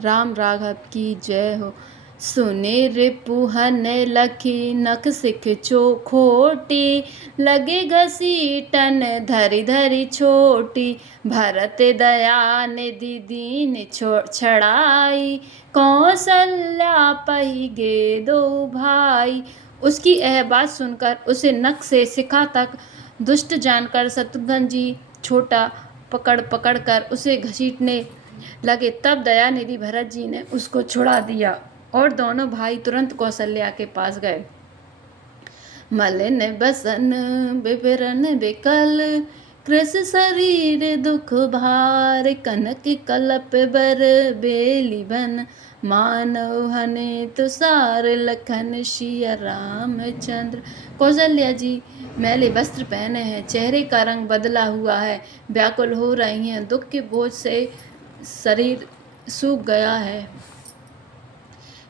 राम राघव की जय हो। सुने रिपुहन लखी नख सिख खोटी, लगे घसीटन धरि धरि छोटी। भरत दया निधि दीन छड़ाई, कौशल्या पही गे दो भाई। उसकी यह बात सुनकर उसे नख से शिखा तक दुष्ट जानकर शत्रुघ्न जी छोटा पकड़ पकड़ कर उसे घसीटने लगे। तब दयानिधि भरत जी ने उसको छुड़ा दिया और दोनों भाई तुरंत कौशल्या के पास गए। मलिन बसन विवरण विकल, कृष शरीर दुख भार। कनक कलप बर बेली बन, मानव हने तुषार। लखन सिया रामचंद्र। कौशल्या जी मैले वस्त्र पहने हैं, चेहरे का रंग बदला हुआ है, व्याकुल हो रही हैं, दुख के बोझ से शरीर सूख गया है।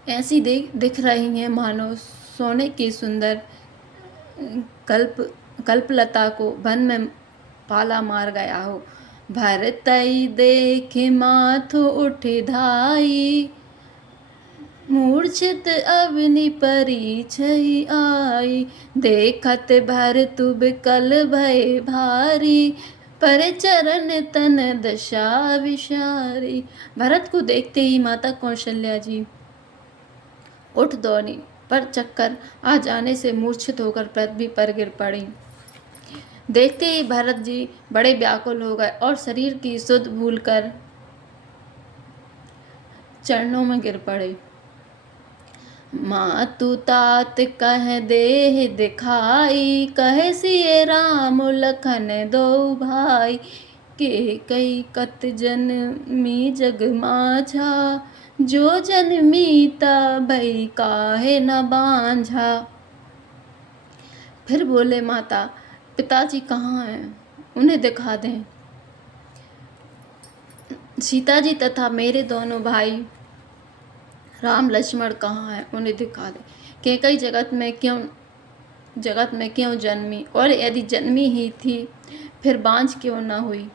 ऐसी दिख रही हैं मानो सोने की सुंदर कल्पलता को वन में पाला मार गया हो। भरतई देखे माथो उठे धाई, मूर्छित अवनि परी छई आई। देखत भरतु बिकल भय भारी, पर चरण तन दशा विशारी। भरत को देखते ही माता कौशल्या जी उठ दौड़ी, पर चक्कर आ जाने से मूर्छित होकर पृथ्वी पर गिर पड़ी। देखते ही भरत जी बड़े व्याकुल हो गए और शरीर की सुध भूलकर चरणों में गिर पड़े। मातु तात कह देह दिखाई, कहे सिए राम लखन दो भाई। के कई कत जनमी जग माझा, जो जन्मीता भई काहे न बांझा। फिर बोले माता, पिताजी कहाँ हैं, उन्हें दिखा दें। सीता जी तथा मेरे दोनों भाई राम लक्ष्मण कहाँ हैं, उन्हें दिखा दें। कैकई जगत में क्यों जन्मी, और यदि जन्मी ही थी फिर बांझ क्यों न हुई।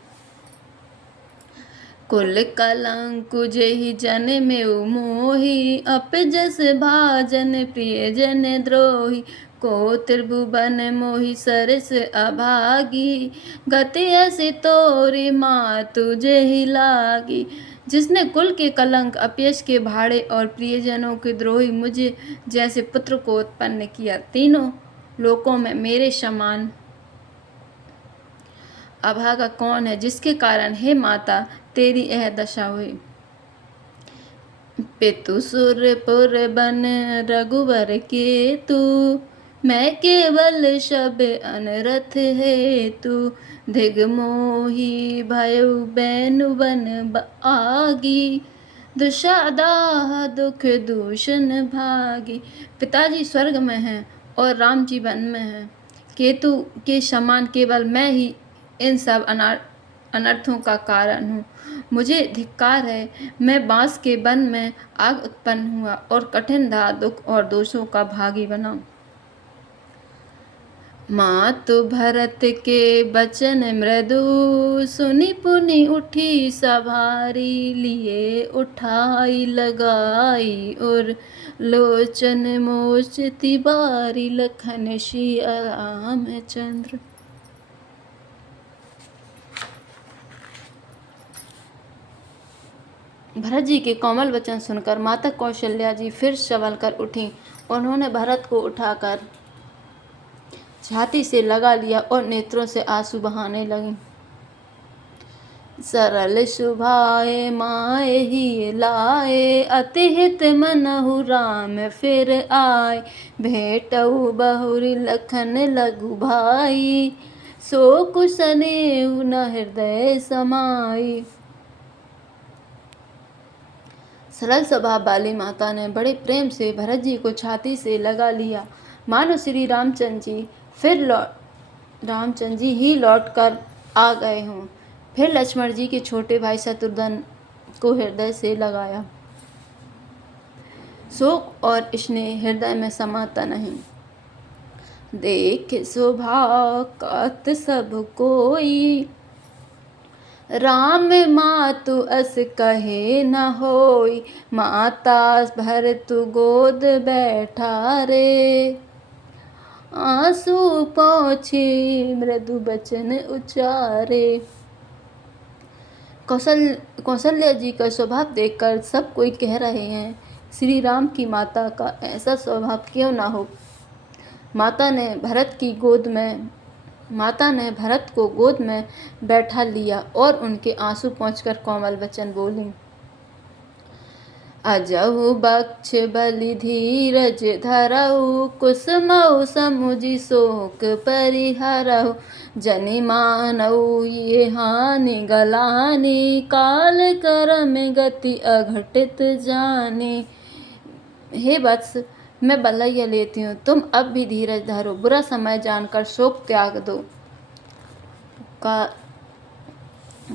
कुल कलंक जेहि जन में मोही, अप जस भाजन प्रिय जन द्रोही। को त्रिभुवन मोहि सरस अभागी, गति ऐसी तोरी मातु जेहि लागी। जिसने कुल के कलंक, अपयश के भाड़े और प्रियजनों के द्रोही मुझे जैसे पुत्र को उत्पन्न किया, तीनों लोकों में मेरे समान अभागा कौन है, जिसके कारण हे माता तेरी यह दशा हुई। पितु सुरपुर बन रघुवर केतु, मैं केवल शब अनरथ हेतु। धिग मोही भयउ बैनु बन आगी, दुषादाह दुख दूषण भागी। पिताजी स्वर्ग में हैं और राम जी वन में हैं। केतु के समान केवल मैं ही इन सब अनर्थों का कारण हूँ। मुझे धिक्कार है, मैं बांस के वन में आग उत्पन्न हुआ और कठिन धा दुख और दोषों का भागी बना। मातु भरत के बचन मृदु, सुनि पुनि उठी सभारी। लिए उठाई लगाई और लोचन मोच तिबारी। लखन सिया रामचंद्र। भरत जी के कोमल वचन सुनकर माता कौशल्या जी फिर संभल कर उठी। उन्होंने भरत को उठाकर छाती से लगा लिया और नेत्रों से आंसू बहाने लगी। सरल सुभाए माए ही लाए, अति हित मनहु राम फिर आए। भेटऊ बहुरी लखन लघु भाई, सो कुशनेउ न हृदय समाई। सरल स्वभाव वाली माता ने बड़े प्रेम से भरत जी को छाती से लगा लिया, मानो श्री रामचंद्र जी ही लौट कर आ गए हों। फिर लक्ष्मण जी के छोटे भाई शत्रुघ्न को हृदय से लगाया। शोक और स्नेह हृदय में समाता नहीं। देख स्वभाव कत सब कोई, राम मातु अस कहे न होई, माता भर तु गोद बैठा रे। आंसू पोंछे मृदु बचन उचारे। कौशल्या जी का स्वभाव देखकर सब कोई कह रहे हैं, श्री राम की माता का ऐसा स्वभाव क्यों ना हो। माता ने भरत को गोद में बैठा लिया और उनके आंसू पोंछकर कोमल वचन बोली। अजहु बक्ष बलि धीरज धरऊ, कुसुमऊ समुझि शोक परिहरऊ। जनि मानऊ ये हानि गलानी, काल करम गति अघटित जानी। हे वत्स, मैं बलैया लेती हूँ, तुम अब भी धीरज धरो, बुरा समय जानकर शोक त्याग दो।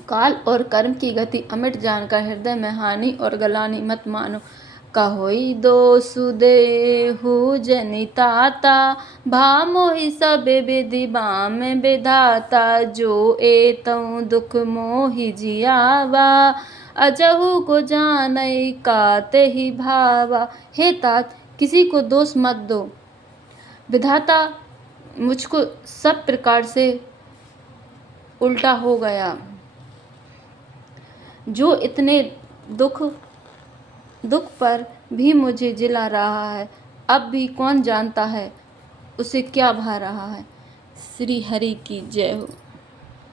काल और कर्म की गति अमिट जानकर हृदय में हानि और गलानी मत मानो। कहोई दोषु देहु जनिताता, भा मोहि सब विधि बाम विधाता। जो एतऊ दुख मोहि जियावा, अजहु को जानई काते ही भावा। हे तात, किसी को दोष मत दो, विधाता मुझको सब प्रकार से उल्टा हो गया। जो इतने दुख पर भी मुझे जिला रहा है, अब भी कौन जानता है उसे क्या भा रहा है। श्री हरि की जय हो।